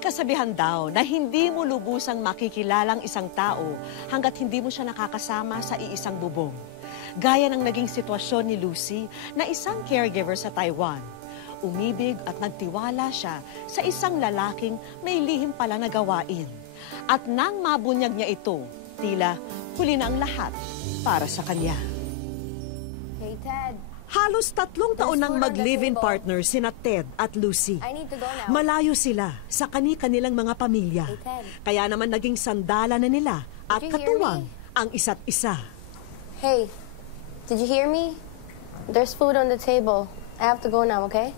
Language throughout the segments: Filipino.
May kasabihan daw na hindi mo lubusang makikilalang isang tao hanggat hindi mo siya nakakasama sa iisang bubong. Gaya ng naging sitwasyon ni Lucy na isang caregiver sa Taiwan. Umibig at nagtiwala siya sa isang lalaking may lihim pala na gawain. At nang mabunyag niya ito, tila huli na ang lahat para sa kanya. Hey, Ted. Halos 3 taon nang mag-live-in partner sina Ted at Lucy. I need to go now. Malayo sila sa kani-kanilang mga pamilya. Hey, Ted. Kaya naman naging sandala na nila at Did you hear katuwang me? ang isa't isa. Hey, did you hear me? There's food on the table. I have to go now, okay?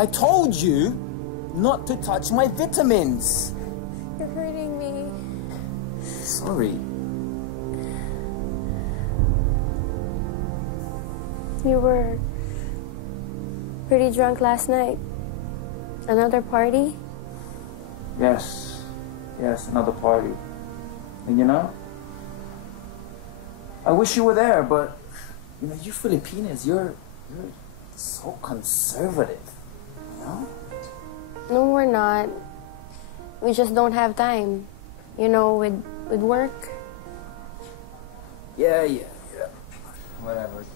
I told you not to touch my vitamins. You're hurting me. Sorry. You were pretty drunk last night. Another party? Yes. Yes, another party. And you know, I wish you were there, but you know, you Filipinas, you're so conservative. You know? No, we're not. We just don't have time. You know, with work. Yeah. Whatever.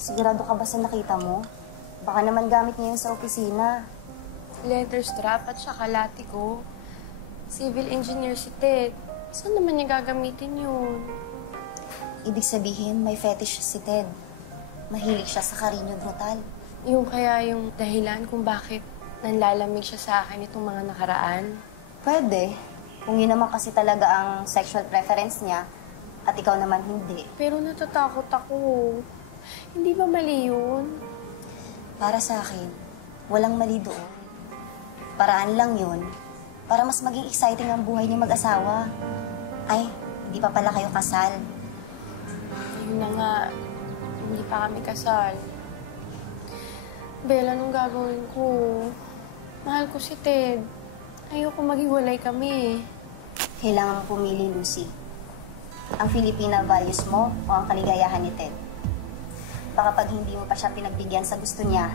Sigurado ka ba sa nakita mo? Baka naman gamit niya yun sa opisina. Leather strap at saka latiko. Civil engineer si Ted. Saan naman niya gagamitin yun? Ibig sabihin, may fetish si Ted. Mahilig siya sa Carino Brutal. Yung kaya yung dahilan kung bakit nanlalamig siya sa akin itong mga nakaraan? Pwede. Kung yun naman kasi talaga ang sexual preference niya, at ikaw naman hindi. Pero natatakot ako. Hindi ba mali yun? Para sa akin, walang mali doon. Paraan lang yun para mas maging exciting ang buhay niyo mag-asawa. Ay, hindi pa pala kayo kasal. Yun na nga, hindi pa kami kasal. Bella, anong gagawin ko? Mahal ko si Ted. Ayoko maghiwalay kami. Kailangan mong pumili, Lucy. Ang Filipina values mo o ang kaligayahan ni Ted. Baka pag hindi mo pa siya pinagbigyan sa gusto niya,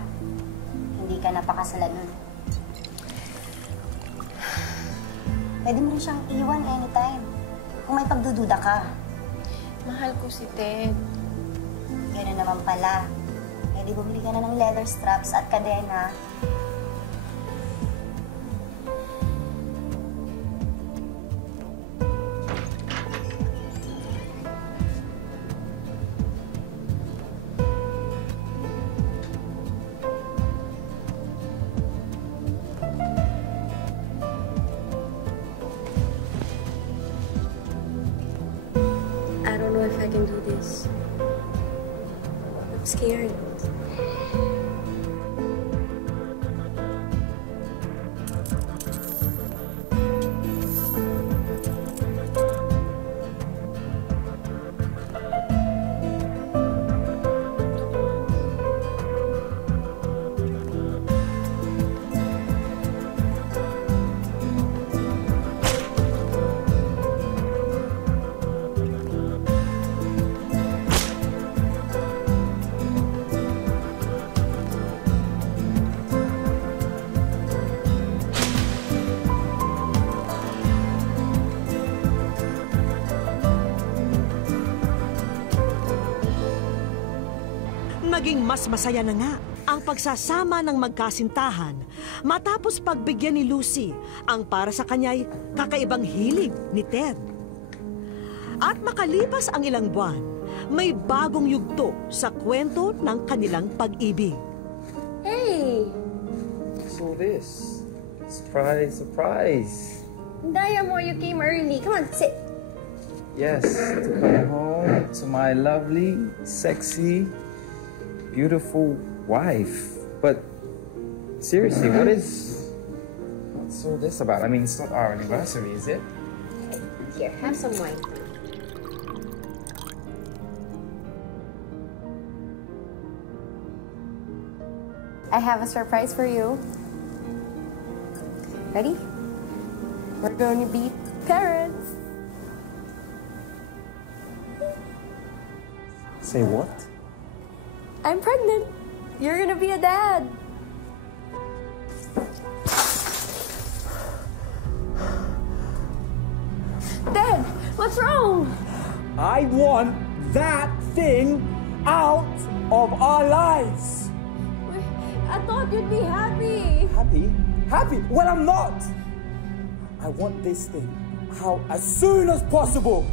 hindi ka napakasalan nun. Pwede mo rin siyang iwan anytime. Kung may pagdududa ka. Mahal ko si Ted. Gano'n naman pala. Pwede bumili ka na ng leather straps at kadena. I don't know if I can do this. I'm scared. Naging mas masaya na nga ang pagsasama ng magkasintahan matapos pagbigyan ni Lucy ang para sa kanya'y kakaibang hilig ni Ted. At makalipas ang ilang buwan, may bagong yugto sa kwento ng kanilang pag-ibig. Hey! So this, surprise. Daya mo, you came early. Come on, sit. Yes, to come home to my lovely, sexy, beautiful wife. But seriously, what's all this about? I mean, it's not our anniversary, is it? Here, have some wine. I have a surprise for you. Ready? We're going to be parents. Say what? I'm pregnant. You're gonna be a dad. Dad, what's wrong? I want that thing out of our lives. I thought you'd be happy. Happy? Happy? Well, I'm not. I want this thing out as soon as possible.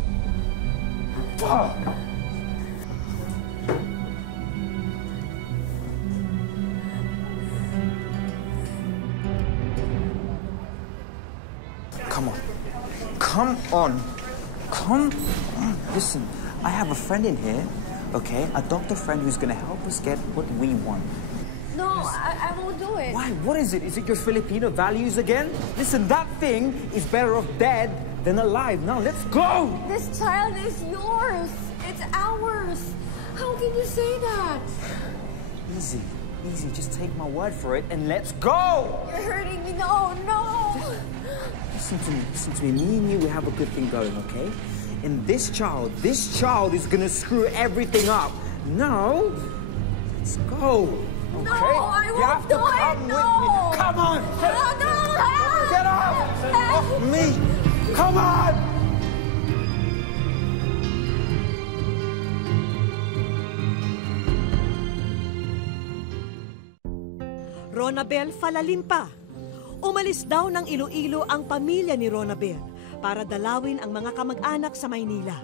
Come on. Come on. Come on. Listen, I have a friend in here, okay? A doctor friend who's gonna help us get what we want. No, I won't do it. Why? What is it? Is it your Filipino values again? Listen, that thing is better off dead than alive. Now, let's go! This child is yours. It's ours. How can you say that? Easy. Easy. Just take my word for it and let's go! You're hurting me. No, no. Listen to me. Listen to me. Me and you, we have a good thing going, okay? And this child is gonna screw everything up. Now, let's go. Okay? No, I You won't have to do it. come with No. me. Come on. No, help. Get off! Off me! Come on! Ronabel falalim pa. Umalis daw ng Iloilo ang pamilya ni Ronabel para dalawin ang mga kamag-anak sa Maynila.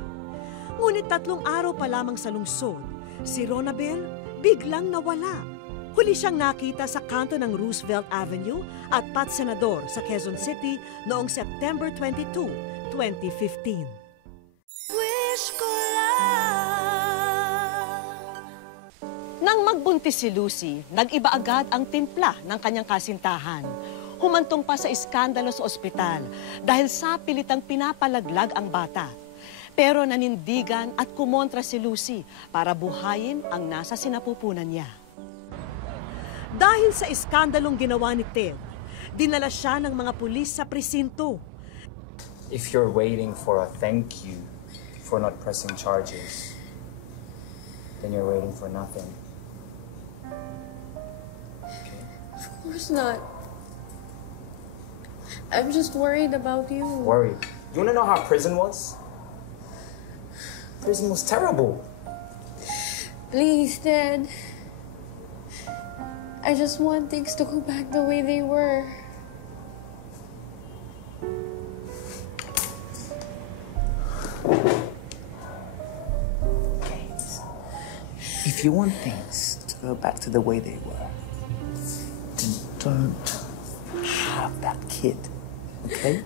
Ngunit 3 araw pa lamang sa lungsod, si Ronabel biglang nawala. Huli siyang nakita sa kanto ng Roosevelt Avenue at Pat Senador sa Quezon City noong September 22, 2015. Wish ko Nang magbuntis si Lucy, nag-iba agad ang timpla ng kanyang kasintahan. Humantong pa sa iskandalo sa ospital dahil sa pilitang pinapalaglag ang bata. Pero nanindigan at kumontra si Lucy para buhayin ang nasa sinapupunan niya. Dahil sa iskandalong ginawa ni Ted, dinala siya ng mga pulis sa presinto. If you're waiting for a thank you for not pressing charges, then you're waiting for nothing. Of course not. I'm just worried about you. Worried. You wanna know how prison was? Prison was terrible. Please, Dad. I just want things to go back the way they were. If you want things to go back to the way they were, then don't have that kid, okay?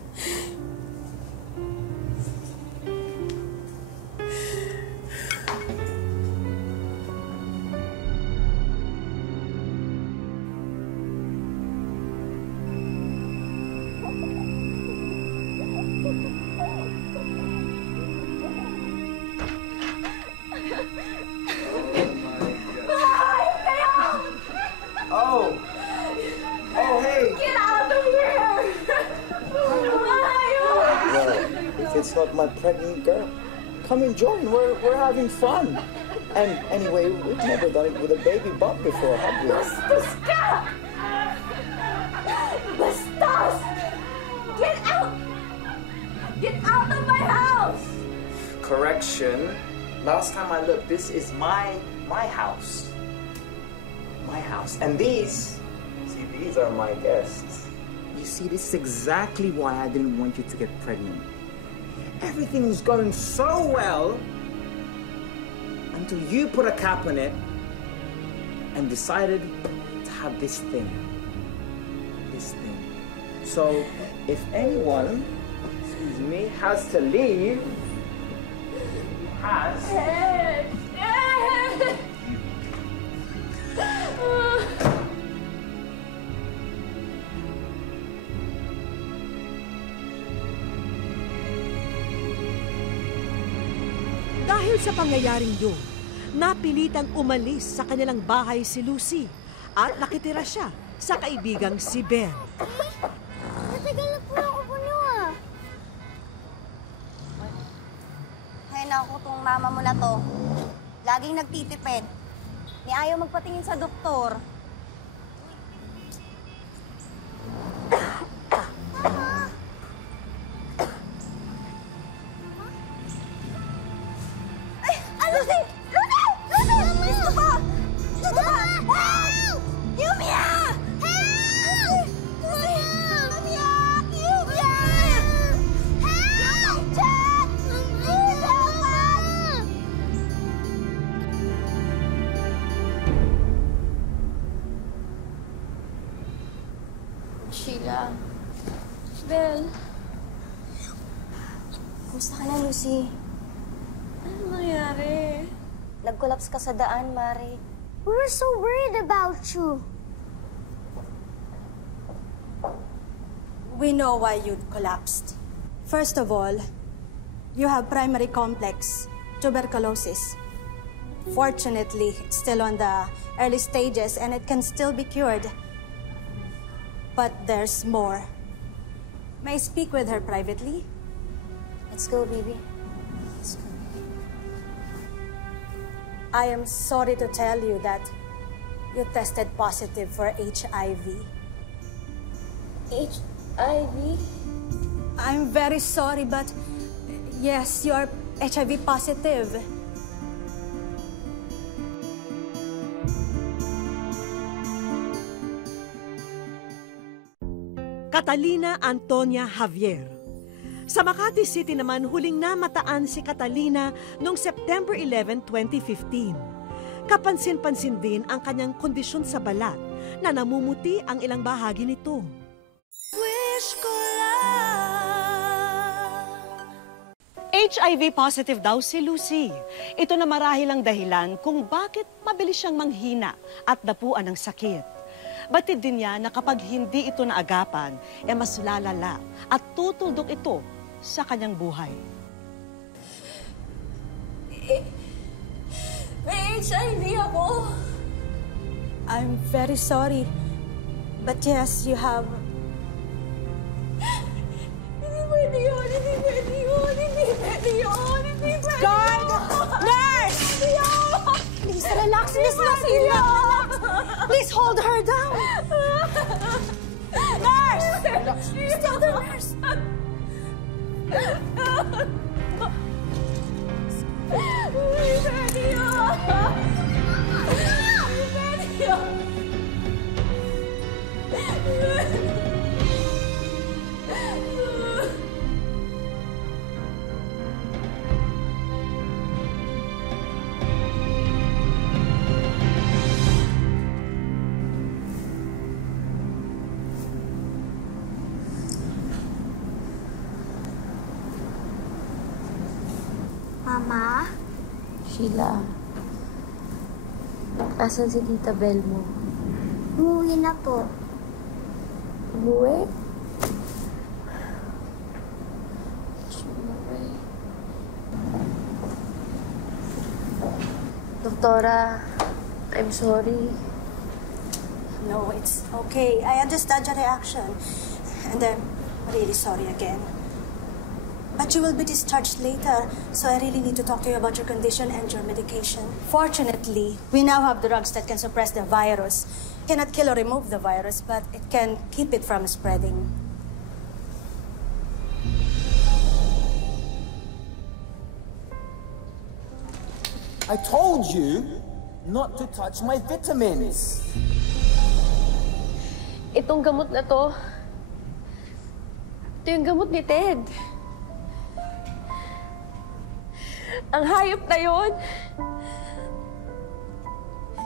Oh, hey! Get out of here! Well, if it's not my pregnant girl, come and join. We're having fun. And anyway, we've never done it with a baby bump before, have we? Basta! Bastos! Get out! Get out of my house! Correction. Last time I looked, this is my house. My house. And these are my guests. You see, this is exactly why I didn't want you to get pregnant. Everything was going so well until you put a cap on it and decided to have this thing. This thing. So, if anyone, excuse me, has to leave, has... Dahil sa pangyayaring yun, napilitang umalis sa kanilang bahay si Lucy at nakitira siya sa kaibigang si Ben. to. Laging nagtitipid. Ni ayaw magpatingin sa doktor. Ay! Lucy! Lucy! Lucy! Gusto ba? Gusto ba? Help! Yumia! Help! Lucy! Yumia! Yumia! Help! Jack! Please help us! Sheila. Belle. Kumusta ka na, Lucy? Ano nangyari? Nag-collapse ka sa daan, Mare. We were so worried about you. We know why you collapsed. First of all, you have primary complex tuberculosis. Fortunately, it's still on the early stages and it can still be cured. But there's more. May I speak with her privately? Let's go, baby. I am sorry to tell you that you tested positive for HIV. HIV? I'm very sorry, but yes, you are HIV positive. Catalina Antonia Javier. Sa Makati City naman, huling namataan si Catalina noong September 11, 2015. Kapansin-pansin din ang kanyang kondisyon sa balat na namumuti ang ilang bahagi nito. HIV positive daw si Lucy. Ito na marahil ang dahilan kung bakit mabilis siyang manghina at dapuan ng sakit. Batid din niya na kapag hindi ito naagapan, mas lalala at tutuldok ito sa kanyang buhay. May HIV ako! I'm very sorry, but yes, you have... Hindi pwede yun! Hindi pwede yun! Hindi pwede yun! Hindi pwede Guard! Nurse! Please relax, Miss Lucy. Please hold her down. Nurse! Still the nurse. Hindi pwede yun! Hindi pwede yun! Mama? Sheila, asan si Tita Belle mo? Umuwi na po. Umuwi? Doktora, I'm sorry. No, it's okay. I understand your reaction. And I'm really sorry again. But you will be discharged later, so I really need to talk to you about your condition and your medication. Fortunately, we now have drugs that can suppress the virus. Cannot kill or remove the virus, but it can keep it from spreading. I told you not to touch my vitamins. Itong gamot na to, ito yung gamot ni Ted. Ang hayop na yun,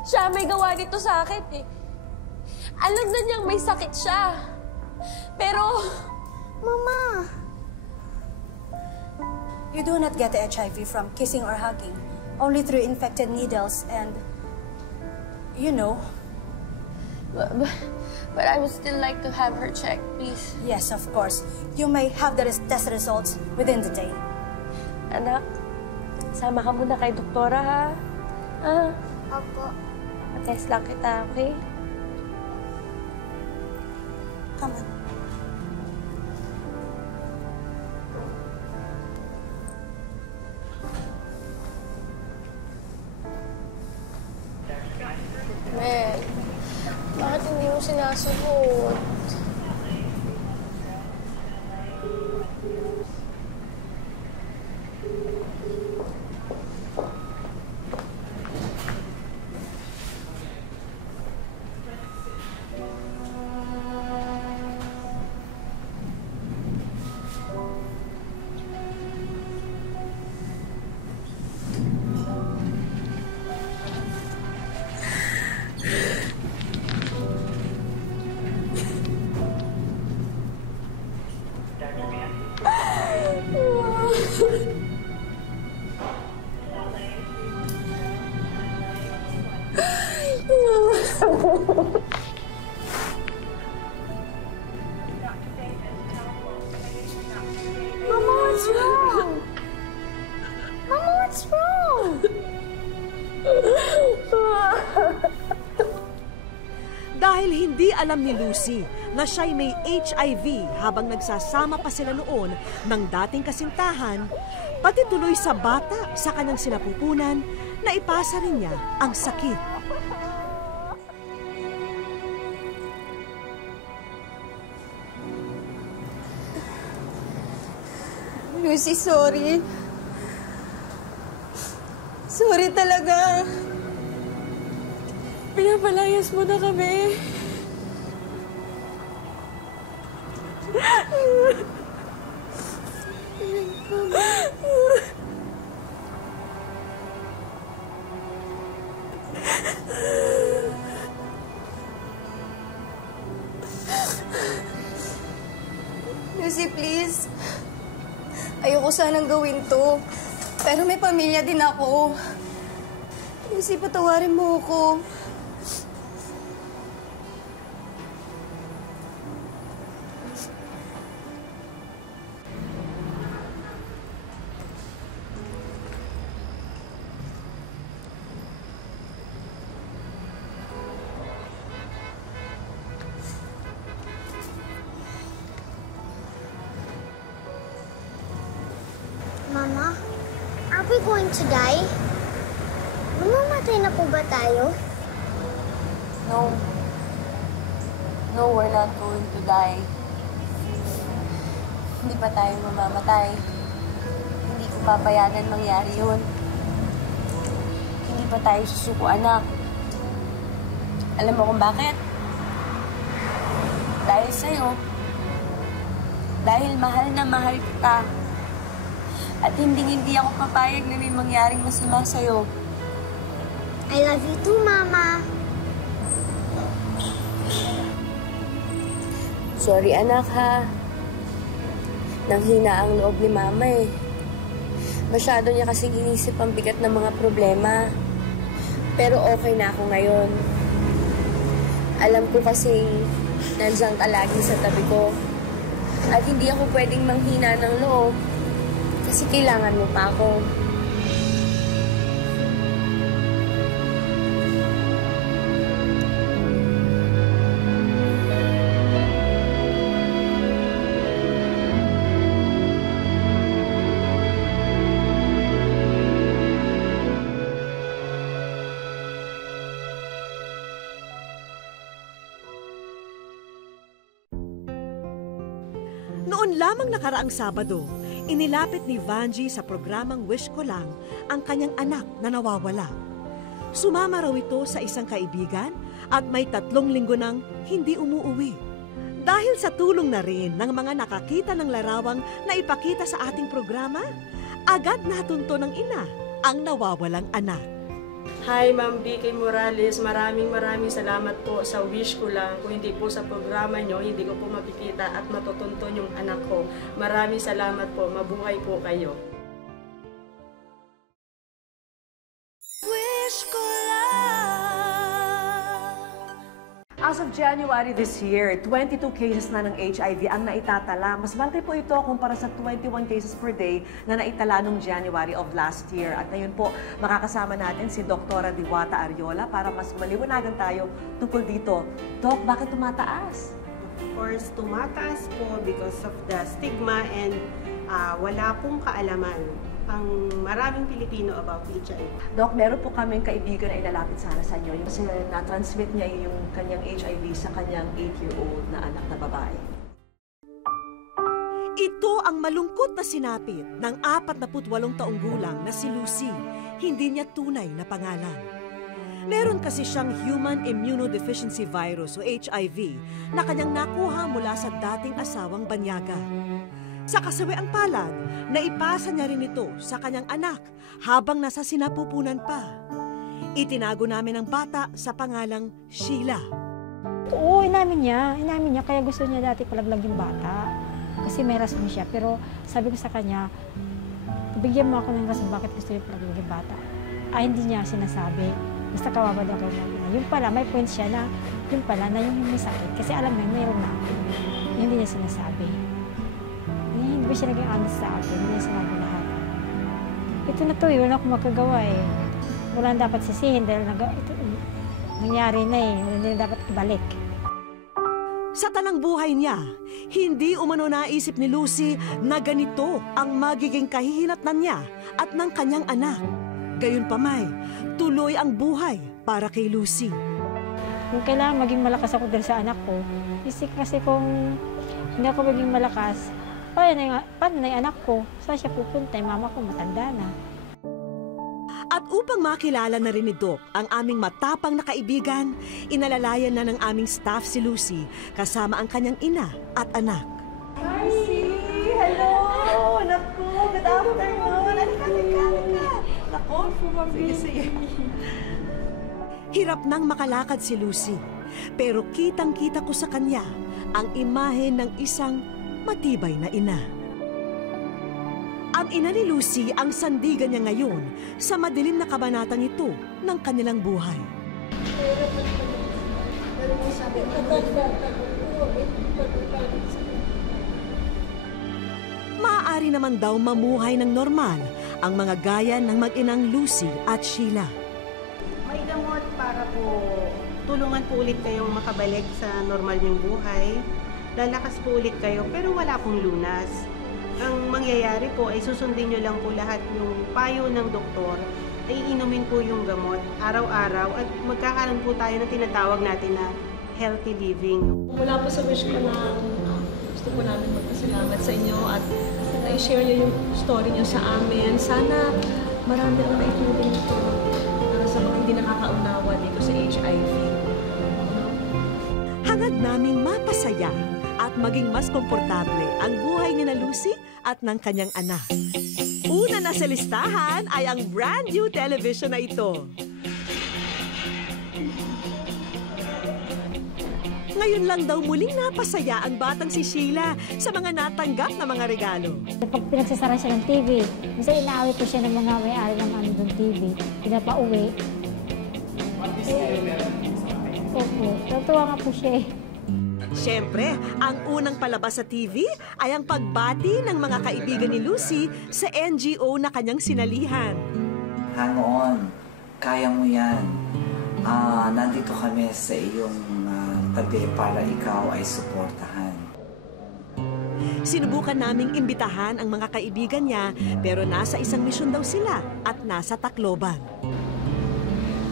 siya may gawa nito sa akin eh. Alam na niyang may sakit siya. Pero, Mama! You do not get the HIV from kissing or hugging, only through infected needles and, you know. but I would still like to have her checked, please. Yes, of course. You may have the test results within the day. Anak, sama ka muna kay doktora, ha? Ah, Opo. test lang kita, okay? Come on. sumasagot. Mama, what's wrong? Mama, what's wrong? Dahil hindi alam ni Lucy na siya'y may HIV habang nagsasama pa sila noon ng dating kasintahan, pati tuloy sa bata sa kanyang sinapupunan na ipasa rin niya ang sakit. Lucy, sorry. Sorry talaga. Pinapalayas mo na kami. Lucy, please. Ayoko sanang gawin to. Pero may pamilya din ako. Lucy, patawarin mo ako. Mama, are we going to die? Mamamatay na po ba tayo? No. No, we're not going to die. Hindi pa tayo mamamatay. Hindi ko papayagan mangyari yun. Hindi pa tayo susuko, anak. Alam mo kung bakit? Dahil sa'yo. Dahil mahal na mahal kita. At hindi ako papayag na may mangyaring masama sa'yo. I love you too, Mama. Sorry, anak, ha. Nanghina ang loob ni Mama, eh. Masyado niya kasing inisip ang bigat ng mga problema. Pero okay na ako ngayon. Alam ko kasing nandiyan ka lagi sa tabi ko. At hindi ako pwedeng manghina ng loob. Kasi kailangan mo pa ako. Noon lamang nakaraang Sabado, inilapit ni Vanji sa programang Wish Ko Lang ang kanyang anak na nawawala. Sumama raw ito sa isang kaibigan at may 3 linggo nang hindi umuuwi. Dahil sa tulong na rin ng mga nakakita ng larawang na ipakita sa ating programa, agad natunto ng ina ang nawawalang anak. Hi, Ma'am Vicky Morales. Maraming salamat po sa Wish Ko Lang. Kung hindi po sa programa nyo, hindi ko po makikita at matutunton yung anak ko. Maraming salamat po. Mabuhay po kayo. Wish ko lang. As of January this year, 22 cases na ng HIV ang naitatala. Mas malaki po ito kumpara sa 21 cases per day na naitala noong January of last year. At ngayon po, makakasama natin si Dr. Diwata Ariola para mas maliwanagan tayo tungkol dito. Doc, bakit tumataas? Of course, tumataas po because of the stigma and wala pong kaalaman ang maraming Pilipino about HIV. Doc, meron po kaming kaibigan na ilalapit sana sa inyo. Kasi na-transmit niya yung kanyang HIV sa kanyang 8-year-old na anak na babae. Ito ang malungkot na sinapit ng 48 taong gulang na si Lucy. Hindi niya tunay na pangalan. Meron kasi siyang Human Immunodeficiency Virus o HIV na kanyang nakuha mula sa dating asawang banyaga. Sa kasawiang palad, naipasa niya rin ito sa kanyang anak habang nasa sinapupunan pa. Itinago namin ang bata sa pangalang Sheila. Oo, inamin niya. Kaya gusto niya dati palaglag yung bata. Kasi may rason siya. Pero sabi ko sa kanya, bigyan mo ako ng rason bakit gusto niya palaglag yung bata. Hindi niya sinasabi. Basta kawawa daw kayo mag-ina. Yung pala, may point siya na yung pala na yung may sakit. Kasi alam niya, mayroon na. Hindi niya sinasabi. Hindi ba siya naging honest sa akin? Hindi niya sinabi lahat. Ito na to, wala akong magagawa eh. Wala na dapat sisihin dahil nangyari na eh. Hindi na dapat ibalik. Sa tanang buhay niya, hindi umano naisip ni Lucy na ganito ang magiging kahihinatnan niya at ng kanyang anak. Gayunpamay, tuloy ang buhay para kay Lucy. Kung kailangan maging malakas ako dahil sa anak ko, kasi kung hindi ako maging malakas, paano na yung anak ko? Saan siya pupunta? Yung mama ko matanda na. At upang makilala na rin ni Doc ang aming matapang na kaibigan, inalalayan na ng aming staff si Lucy kasama ang kanyang ina at anak. Hi! Hello! Naku! Good afternoon! Alika! Naku! Sige. Hirap nang makalakad si Lucy, pero kitang-kita ko sa kanya ang imahe ng isang matibay na ina. Ang ina ni Lucy ang sandigan niya ngayon sa madilim na kabanatang ito ng kanilang buhay. Maaari naman daw mamuhay ng normal ang mga gaya ng mag-inang Lucy at Sheila. May gamot para po tulungan po ulit kayong makabalik sa normal niyong buhay. Lalakas po ulit kayo pero wala pong lunas. Ang mangyayari po ay susundin nyo lang po lahat yung payo ng doktor, ay inumin po yung gamot araw-araw at magkakaroon po tayo ng tinatawag natin na healthy living. Mula po sa wish ko na gusto po namin magpasalamat sa inyo at i-share niyo yung story niyo sa amin. Sana marami ang naitulong ito para sa mga hindi nakakaunawa dito sa HIV. Hangad naming mapasaya at maging mas komportable ang buhay ni na Lucy at ng kanyang anak. Una na sa listahan ay ang brand new television na ito. Ngayon lang daw muling napasaya ang batang si Sheila sa mga natanggap na mga regalo. Pag pinagsasara siya ng TV, minsan inaawit ko siya ng mga may-ari ng TV, pinapauwi. Opo, natuwa nga po siya eh. Siyempre, ang unang palabas sa TV ay ang pagbati ng mga kaibigan ni Lucy sa NGO na kanyang sinalihan. Hang on, kaya mo yan. Nandito kami sa iyong tabi para ikaw ay suportahan. Sinubukan naming imbitahan ang mga kaibigan niya pero nasa isang misyon daw sila at nasa Tacloban.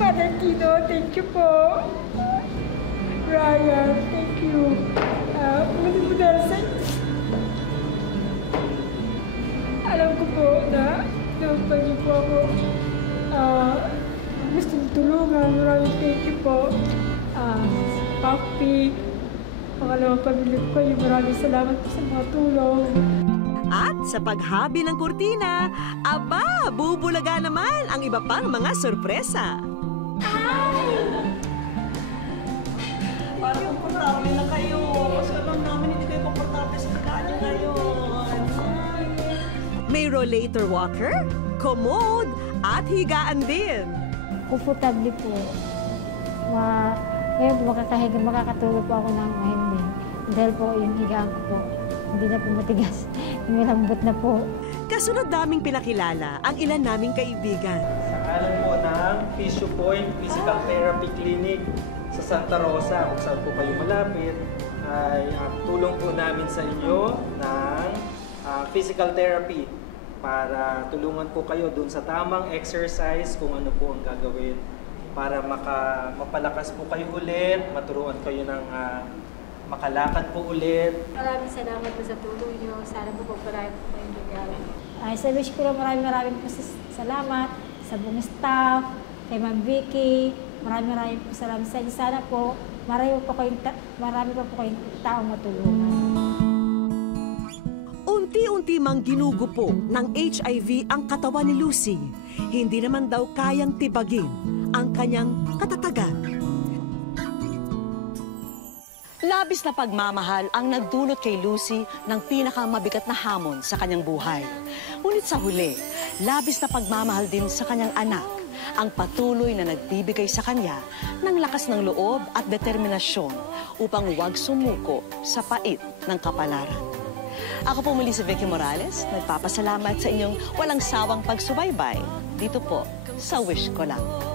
Father Tino, thank you po. Ryan, thank you. Muli po dahil sa inyo. Alam ko po na pag niyo po ako gusto nyo tulungan. Maraming thank you po. Papi, pangalawang pamilya ko kayo. Maraming salamat po sa mga tulong. At sa paghabi ng kurtina, aba, bubulaga naman ang iba pang mga sorpresa. Parang komportable na kayo. Kasi alam namin hindi kayo komportable sa pagkaan niyo ngayon. May rollator walker, commode, at higaan din. Komportable po. Ngayon po makakatulog po ako ng mahimbing. Dahil po yung higaan ko po, hindi na po matigas. Malambot na po. Kasunod naming pinakilala ang ilan naming kaibigan. Sa ngalan po ng Physio Point Physical Therapy Clinic sa Santa Rosa, kung saan po kayo malapit, ay tulong po namin sa inyo ng physical therapy. para tulungan ko kayo dun sa tamang exercise kung ano po ang gagawin para mapalakas po kayo ulit, maturuan kayo ng makalakad po ulit. Maraming salamat po sa tulong niyo. Sana po pagpalain po kayong regalo. Ay, sa wish ko lang maraming po salamat sa buong staff, kay Ma'am Vicky. Maraming po salamat sa inyo. Sana po marami pa po kayong taong matulungan. Unti-unti mang ginugupo ng HIV ang katawan ni Lucy. Hindi naman daw kayang tibagin ang kanyang katatagan. Labis na pagmamahal ang nagdulot kay Lucy ng pinakamabigat na hamon sa kanyang buhay. Ngunit sa huli, labis na pagmamahal din sa kanyang anak ang patuloy na nagbibigay sa kanya ng lakas ng loob at determinasyon upang huwag sumuko sa pait ng kapalaran. Ako po muli si Vicky Morales, nagpapasalamat sa inyong walang sawang pagsubaybay dito po sa Wish Ko Lang.